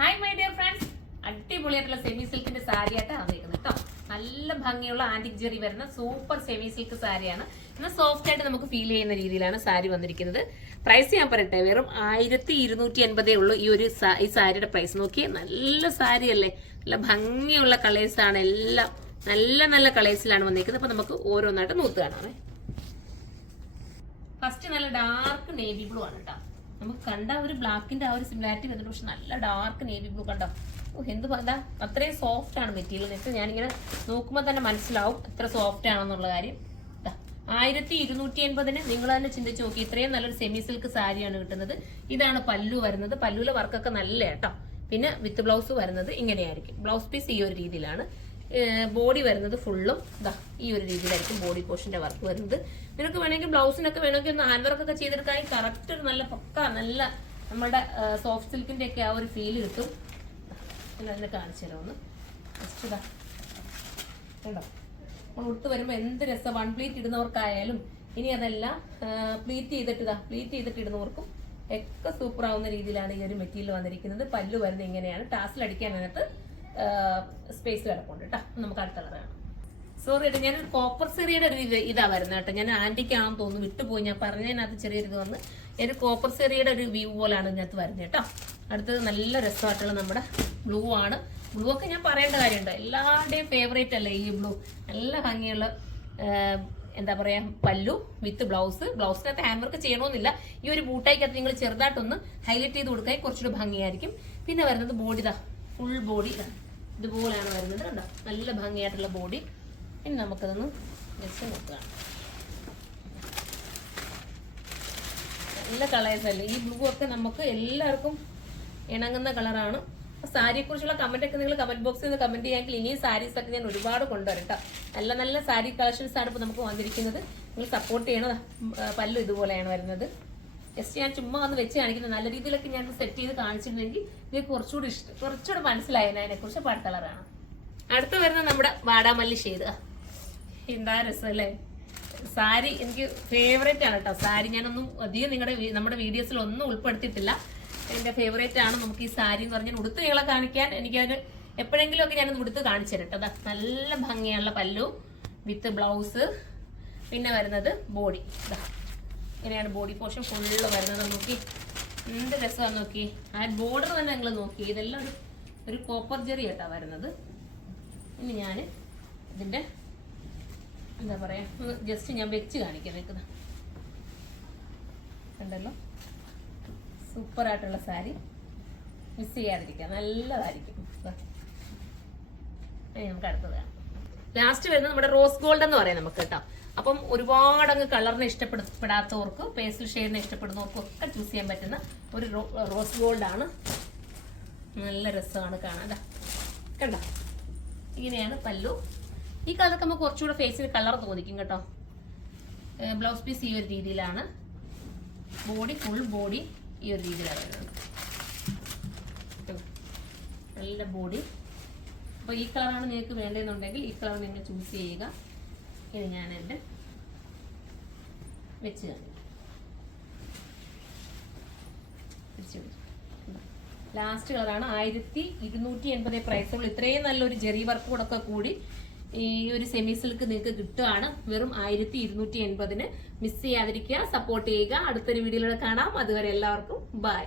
Hi my dear friends, അടിപൊളിയായിട്ടുള്ള semi സിൽക്കിന്റെ sari ആയിട്ടാണ് വന്നിരിക്കുന്നത് കേട്ടോ. നല്ല ഭംഗിയുള്ള ആന്റിക് ജെറി വരുന്ന സൂപ്പർ സെമി സിൽക്ക് സാരിയാണ്. എന്നാൽ സോഫ്റ്റ് ആയിട്ട് നമുക്ക് ഫീൽ ചെയ്യുന്ന രീതിയിലാണ് സാരി വന്നിരിക്കുന്നത്. പ്രൈസ് ഞാൻ പറയട്ടെ, വെറും 1280 ഉള്ളൂ ഈ സാരിയുടെ പ്രൈസ്. നോക്കിയേ, നല്ല സാരി അല്ലേ, നല്ല ഭംഗിയുള്ള കളേഴ്സ് ആണ്, എല്ലാം നല്ല നല്ല കളേഴ്സിലാണ് വന്നിരിക്കുന്നത്. അപ്പൊ നമുക്ക് ഓരോന്നായിട്ട് നൂത്ത് കാണാമേ. ഫസ്റ്റ് നല്ല ഡാർക്ക് നേവി ബ്ലൂ ആണ് കേട്ടോ. നമുക്ക് കണ്ട ഒരു ബ്ലാക്കിന്റെ ആ ഒരു സിമിലാരിറ്റി വന്നിട്ട്, പക്ഷെ നല്ല ഡാർക്ക് നേവി ബ്ലൂ കണ്ടോ. എന്ത് പറഞ്ഞാ അത്രയും സോഫ്റ്റ് ആണ് മെറ്റീരിയൽ. എന്നിട്ട് ഞാനിങ്ങനെ നോക്കുമ്പോൾ തന്നെ മനസ്സിലാവും എത്ര സോഫ്റ്റ് ആണെന്നുള്ള കാര്യം. 1280 നിങ്ങൾ തന്നെ ചിന്തിച്ച് നോക്കി, ഇത്രയും നല്ലൊരു സെമി സിൽക്ക് സാരിയാണ് കിട്ടുന്നത്. ഇതാണ് പല്ലു വരുന്നത്. പല്ലുവിലെ വർക്കൊക്കെ നല്ല കേട്ടോ. പിന്നെ വിത്ത് ബ്ലൗസ് വരുന്നത് ഇങ്ങനെയായിരിക്കും. ബ്ലൗസ് പീസ് ഈ ഒരു രീതിയിലാണ്. ബോഡി വരുന്നത് ഫുള്ളും ഈ ഒരു രീതിയിലായിരിക്കും ബോഡി പോർഷന്റെ വർക്ക് വരുന്നത്. നിനക്ക് വേണമെങ്കിൽ ബ്ലൗസിനൊക്കെ വേണമെങ്കിൽ ഒന്ന് ഹാൻഡ് വർക്ക് ഒക്കെ ചെയ്തെടുക്കാൻ കറക്റ്റ് ഒരു നല്ല പക്ക നല്ല നമ്മുടെ സോഫ്റ്റ് സിൽക്കിന്റെ ഒക്കെ ആ ഒരു ഫീല് കിട്ടും. അതിനെ കാണിച്ചു തരാം ഒന്ന്. ജസ്റ്റ് ഇതാ കേട്ടോ, നമ്മൾ ഉടുത്ത് വരുമ്പോൾ എന്ത് രസം. വൺ പ്ലീറ്റ് ഇടുന്നവർക്കായാലും ഇനി അതല്ല പ്ലീറ്റ് ചെയ്തിട്ട് ഇടുന്നവർക്കും ഒക്കെ സൂപ്പർ ആവുന്ന രീതിയിലാണ് ഈ ഒരു മെറ്റീരിയൽ വന്നിരിക്കുന്നത്. പല്ലു വരുന്നത് ഇങ്ങനെയാണ്. ടാസിൽ അടിക്കാൻ അതിനകത്ത് സ്പേസ് കിടപ്പുണ്ട് കേട്ടോ. നമുക്ക് അടുത്ത കളറാണ്. സോറി കേട്ടോ, ഞാനൊരു കോപ്പർ സെറിയുടെ ഒരു ഇതാ വരുന്നത് കേട്ടോ. ഞാൻ ആന്റിക്കാണെന്ന് തോന്നുന്നു, വിട്ടുപോയി. ഞാൻ പറഞ്ഞതിനകത്ത് ചെറിയൊരു ഇത് വന്ന് ഒരു കോപ്പർ സെറിയുടെ ഒരു വ്യൂ പോലാണ് ഇതിനകത്ത് വരുന്നത് കേട്ടോ. അടുത്തത് നല്ല രസമായിട്ടുള്ള നമ്മുടെ ബ്ലൂ ആണ്. ബ്ലൂ ഒക്കെ ഞാൻ പറയേണ്ട കാര്യമുണ്ട്, എല്ലാവരുടെയും ഫേവറേറ്റ് അല്ലേ ഈ ബ്ലൂ. നല്ല ഭംഗിയുള്ള എന്താ പറയാ പല്ലു വിത്ത് ബ്ലൗസിനകത്ത് ഹാൻഡ് വർക്ക് ചെയ്യണമെന്നില്ല. ഈ ഒരു ബൂട്ടായിക്കകത്ത് നിങ്ങൾ ചെറുതായിട്ടൊന്ന് ഹൈലൈറ്റ് ചെയ്ത് കൊടുക്കാൻ കുറച്ചുകൂടി ഭംഗിയായിരിക്കും. പിന്നെ വരുന്നത് ബോഡി ഫുൾ ബോഡി ഇതുപോലെയാണ് വരുന്നത് കണ്ടോ. നല്ല ഭംഗിയായിട്ടുള്ള ബോഡി. ഇനി നമുക്കതൊന്ന് ജസ്റ്റ് നോക്കാം. നല്ല കളേഴ്സ് അല്ലേ ഈ ബ്ലൂ ഒക്കെ. നമുക്ക് എല്ലാവർക്കും ഇണങ്ങുന്ന കളറാണ്. സാരിയെ കുറിച്ചുള്ള കമന്റ് ഒക്കെ നിങ്ങൾ കമന്റ് ബോക്സിൽ നിന്ന് കമന്റ് ചെയ്യാമെങ്കിൽ ഇനിയും സാരീസ് ഒക്കെ ഞാൻ ഒരുപാട് കൊണ്ടുവരും കേട്ടോ. നല്ല നല്ല സാരി കളക്ഷൻസ് ആണ് ഇപ്പോൾ നമുക്ക് വന്നിരിക്കുന്നത്. നിങ്ങൾ സപ്പോർട്ട് ചെയ്യണം. പല്ലു ഇതുപോലെയാണ് വരുന്നത്. ജസ്റ്റ് ഞാൻ ചുമ്മാ ഒന്ന് വെച്ച് കാണിക്കുന്നത്. നല്ല രീതിയിലൊക്കെ ഞാൻ സെറ്റ് ചെയ്ത് കാണിച്ചിട്ടുണ്ടെങ്കിൽ നിങ്ങൾക്ക് കുറച്ചുകൂടി മനസ്സിലായത് അതിനെ കുറിച്ച് പാട്ട് കളറാണ്. അടുത്ത് വരുന്നത് നമ്മുടെ വാടാമല്ലി ഷെയ്ഡ്. എന്താ രസമല്ലേ സാരി. എനിക്ക് ഫേവറേറ്റ് ആണ് കേട്ടോ സാരി. ഞാനൊന്നും അധികം നമ്മുടെ വീഡിയോസിൽ ഒന്നും ഉൾപ്പെടുത്തിയിട്ടില്ല. എന്റെ ഫേവറേറ്റ് ആണ്. നമുക്ക് ഈ സാരി എന്ന് പറഞ്ഞാൽ ഉടുത്ത് നിങ്ങളെ കാണിക്കാൻ എനിക്കതിന് എപ്പോഴെങ്കിലും ഒക്കെ ഞാനത് ഉടുത്ത് കാണിച്ചു തരട്ടെ. അതാ നല്ല ഭംഗിയുള്ള പല്ലു വിത്ത് ബ്ലൗസ്. പിന്നെ വരുന്നത് ബോഡി. ഇങ്ങനെയാണ് ബോഡി പോർഷൻ ഫുള്ള് വരുന്നത്. നോക്കി എന്ത് രസമാണ് നോക്കി. ആ ബോർഡർ തന്നെ നിങ്ങൾ നോക്കി. ഇതെല്ലാം ഒരു കോപ്പർ ജെറി ആയിട്ടാണ് വരുന്നത്. ഇനി ഞാൻ ഇതിന്റെ എന്താ പറയാ ജസ്റ്റ് ഞാൻ വെച്ച് കാണിക്കാം. വെക്കുന്ന കണ്ടല്ലോ, സൂപ്പറായിട്ടുള്ള സാരി. മിസ് ചെയ്യാതിരിക്കാം, നല്ലതായിരിക്കും. നമുക്ക് അടുത്തത് ലാസ്റ്റ് വരുന്നത് നമ്മുടെ റോസ് ഗോൾഡ് എന്ന് പറയാം നമുക്ക് കേട്ടോ. അപ്പം ഒരുപാട് അങ്ങ് കളറിനെ ഇഷ്ടപ്പെടാത്തവർക്ക്, പേസ്റ്റൽ ഷെയ്ഡിനെ ഇഷ്ടപ്പെടുന്നവർക്കും ഒക്കെ ചൂസ് ചെയ്യാൻ പറ്റുന്ന ഒരു റോസ് ഗോൾഡ് ആണ്. നല്ല രസമാണ് കാണാൻ. കണ്ടോ, ഇങ്ങനെയാണ് പല്ലു. ഈ കളറൊക്കെ നമുക്ക് കുറച്ചുകൂടെ ഫേസിന് കളർ തോന്നിക്കും കേട്ടോ. ബ്ലൗസ് പീസ് ഈ ഒരു രീതിയിലാണ്. ബോഡി ഫുൾ ബോഡി ഈ ഒരു രീതിയിലാണ് വരുന്നത്. നല്ല ബോഡി. അപ്പോൾ ഈ കളറാണ് നിങ്ങൾക്ക് വേണ്ടതെന്നുണ്ടെങ്കിൽ ഈ കളർ നിങ്ങൾ ചൂസ് ചെയ്യുക. ഇത് ഞാൻ എൻ്റെ വെച്ച് കാണിക്കാം. ലാസ്റ്റ് കളറാണ്. 1280 പ്രൈസുകൾ. ഇത്രയും നല്ലൊരു ജെറി വർക്ക് കൂടെ കൂടി ഈ ഒരു സെമി സിൽക്ക് നിങ്ങൾക്ക് കിട്ടുകയാണ് വെറും 1280. മിസ് ചെയ്യാതിരിക്കുക, സപ്പോർട്ട് ചെയ്യുക. അടുത്തൊരു വീഡിയോയിലൂടെ കാണാം. അതുവരെ എല്ലാവർക്കും ബൈ.